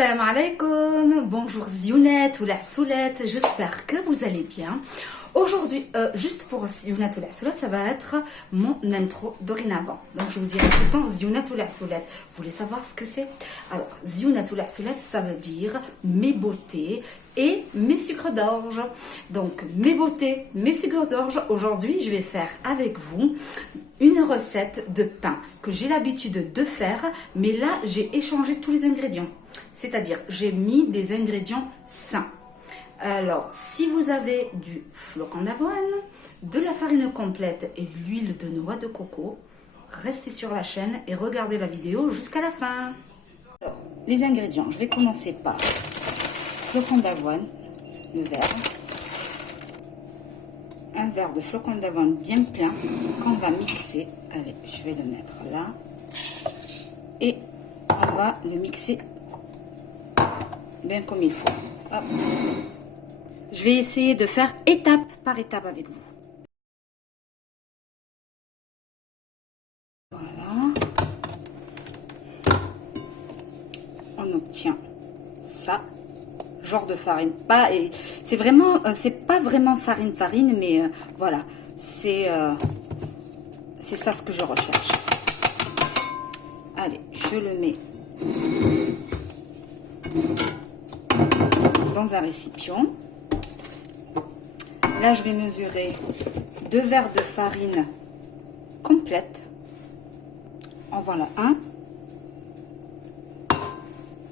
Salam alaikum, bonjour Ziounette ou la Soulette, j'espère que vous allez bien. Aujourd'hui, juste pour Ziounette ou la Soulette, ça va être mon intro dorénavant. Donc je vous dirai tout le temps Ziounette ou la Soulette. Vous voulez savoir ce que c'est? Alors, Ziounette ou la Soulette, ça veut dire mes beautés et mes sucres d'orge. Donc mes beautés, mes sucres d'orge. Aujourd'hui, je vais faire avec vous une recette de pain que j'ai l'habitude de faire, mais là, j'ai échangé tous les ingrédients. C'est-à-dire, j'ai mis des ingrédients sains. Alors, si vous avez du flocon d'avoine, de la farine complète et de l'huile de noix de coco, restez sur la chaîne et regardez la vidéo jusqu'à la fin. Alors, les ingrédients, je vais commencer par flocon d'avoine, le verre. Un verre de flocon d'avoine bien plein qu'on va mixer. Allez, je vais le mettre là. Et on va le mixer bien comme il faut. Hop. Je vais essayer de faire étape par étape avec vous. Voilà. On obtient ça. Genre de farine. C'est vraiment, c'est pas vraiment farine, mais voilà. C'est ça ce que je recherche. Allez, je le mets dans un récipient. Là, je vais mesurer 2 verres de farine complète. En voilà un.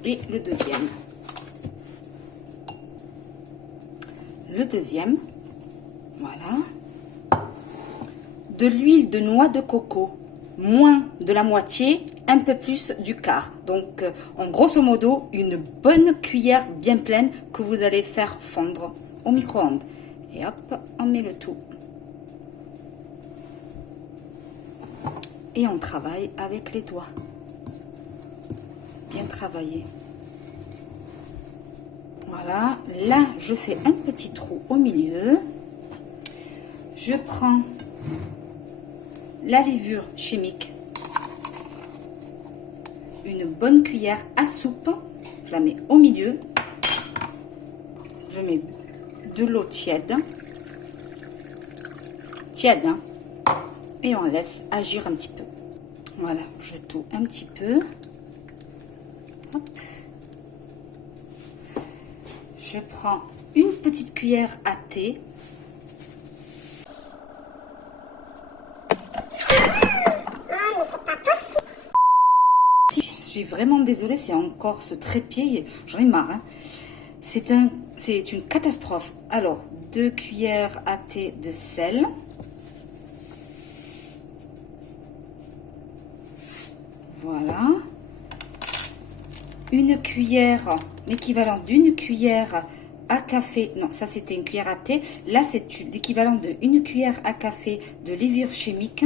Et le deuxième. Le deuxième. Voilà. De l'huile de noix de coco. Moins de la moitié, un peu plus du quart. Donc, en grosso modo, une bonne cuillère bien pleine que vous allez faire fondre au micro-ondes. Et hop, on met le tout. Et on travaille avec les doigts. Bien travailler. Voilà. Là, je fais un petit trou au milieu. Je prends la levure chimique. Une bonne cuillère à soupe. Je la mets au milieu. Je mets de l'eau tiède, hein, et on laisse agir un petit peu. Voilà, je tourne un petit peu. Hop. Je prends une petite cuillère à thé. Je suis vraiment désolée, c'est encore ce trépied, j'en ai marre, hein. C'est une catastrophe. Alors, 2 cuillères à thé de sel. Voilà. Une cuillère, l'équivalent d'une cuillère à café. Non, ça c'était une cuillère à thé. Là, c'est l'équivalent de une cuillère à café de levure chimique.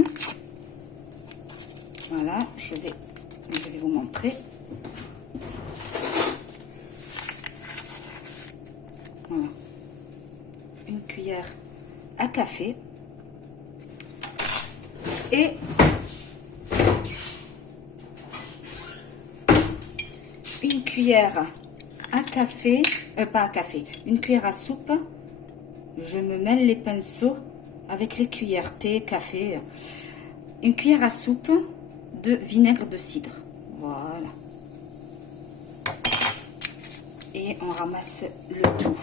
Voilà, je vais vous montrer. Voilà. Une cuillère à café et une cuillère à café, pas à café, une cuillère à soupe. Je me mêle les pinceaux avec les cuillères thé, café. Une cuillère à soupe de vinaigre de cidre. Voilà. Et on ramasse le tout.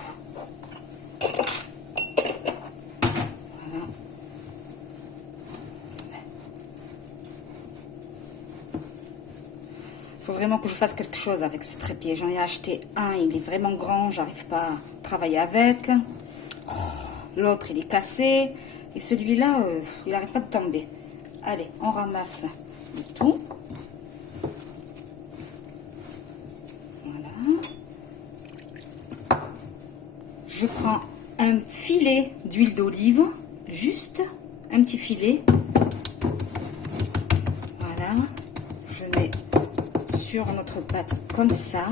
Voilà. Il faut vraiment que je fasse quelque chose avec ce trépied. J'en ai acheté un, il est vraiment grand, j'arrive pas à travailler avec. L'autre, il est cassé. Et celui-là, il n'arrête pas de tomber. Allez, on ramasse le tout. Je prends un filet d'huile d'olive, juste un petit filet. Voilà, je mets sur notre pâte comme ça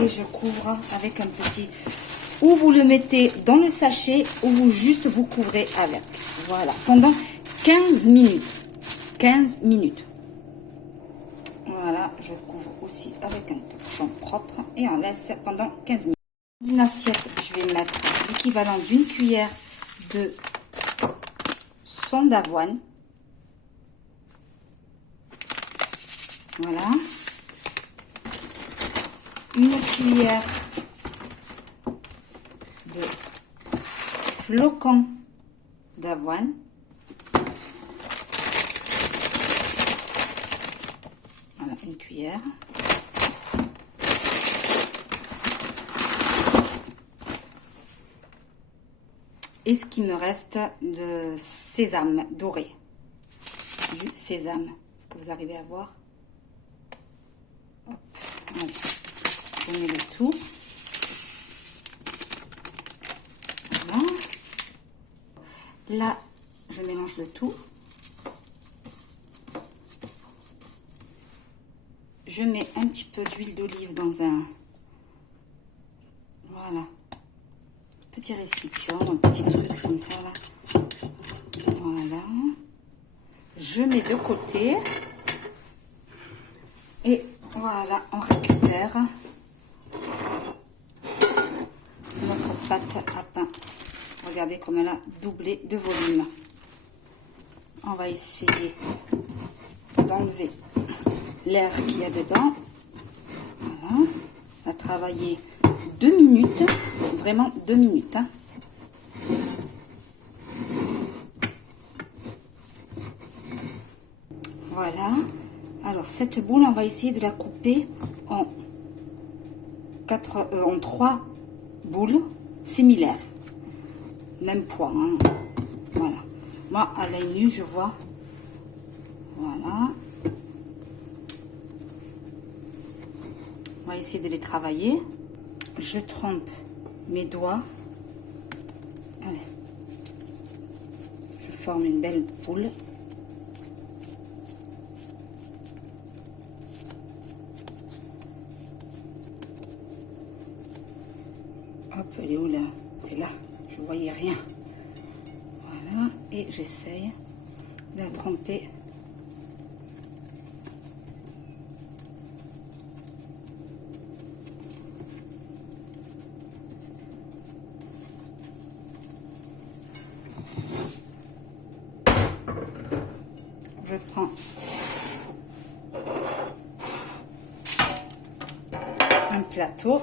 et je couvre avec un petit, ou vous le mettez dans le sachet ou vous couvrez avec. Voilà, pendant 15 minutes. 15 minutes. Voilà, je couvre aussi avec un tout. torchon propre et on laisse pendant 15 minutes. Dans une assiette, je vais mettre l'équivalent d'une cuillère de son d'avoine. Voilà. Une cuillère de flocons d'avoine. Voilà, une cuillère. Et ce qui me reste de sésame doré. Du sésame. Est-ce que vous arrivez à voir? Hop, voilà. Je mets le tout. Voilà. Là, je mélange le tout. Je mets un petit peu d'huile d'olive dans un... Voilà. Petit récipient, un petit truc comme ça là. Voilà. Je mets de côté. Et voilà, on récupère notre pâte à pain. Regardez comme elle a doublé de volume. On va essayer d'enlever l'air qu'il y a dedans. Voilà. On va travailler 2 minutes. Vraiment 2 minutes. Hein. Voilà. Alors, cette boule, on va essayer de la couper en 3 boules similaires. Même poids. Hein. Voilà. Moi, à l'œil nu, je vois. Voilà. On va essayer de les travailler. Je trempe mes doigts. Allez. Je forme une belle boule. Hop, elle est où là? C'est là. Je voyais rien. Voilà. Et j'essaye de la tremper. Je prends un plateau.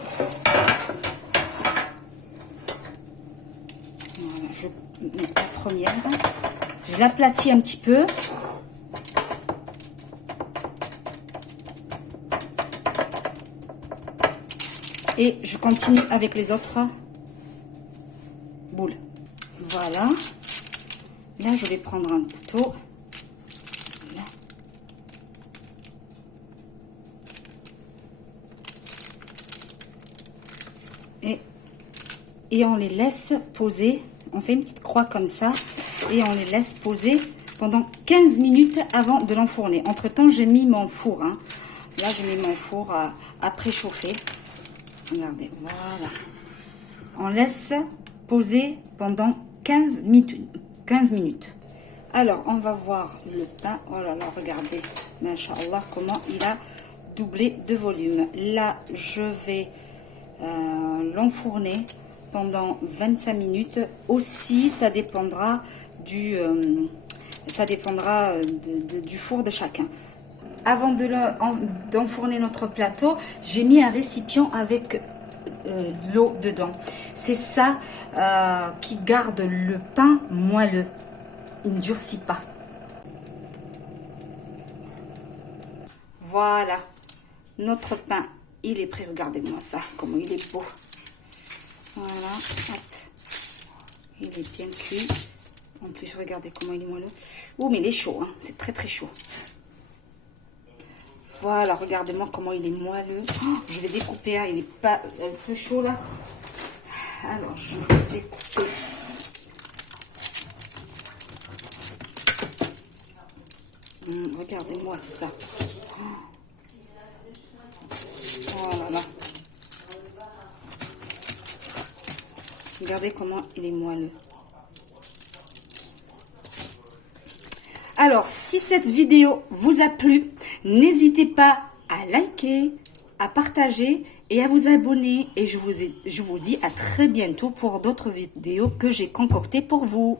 Voilà, je mets la première. Je l'aplatis un petit peu. Et je continue avec les autres boules. Voilà. Là, je vais prendre un couteau. Et on les laisse poser. On fait une petite croix comme ça. Et on les laisse poser pendant 15 minutes avant de l'enfourner. Entre temps, j'ai mis mon four. Hein. Là, j'ai mis mon four à préchauffer. Regardez, voilà. On laisse poser pendant 15 minutes. Alors, on va voir le pain. Oh là là, regardez. Masha'Allah, comment il a doublé de volume. Là, je vais l'enfourner pendant 25 minutes. Aussi, ça dépendra du four de chacun. Avant d'enfourner notre plateau, j'ai mis un récipient avec de l'eau dedans. C'est ça qui garde le pain moelleux. Il ne durcit pas. Voilà. Notre pain, il est prêt. Regardez-moi ça, comment il est beau. Voilà. Hop. Il est bien cuit. En plus, regardez comment il est moelleux. Oh, mais il est chaud. Hein. C'est très, très chaud. Voilà, regardez-moi comment il est moelleux. Oh, je vais découper, hein, il est pas un peu chaud là. Alors, je vais découper. Regardez-moi ça. Oh là là. Regardez comment il est moelleux. Alors, si cette vidéo vous a plu, n'hésitez pas à liker, à partager et à vous abonner. Et je vous dis à très bientôt pour d'autres vidéos que j'ai concoctées pour vous.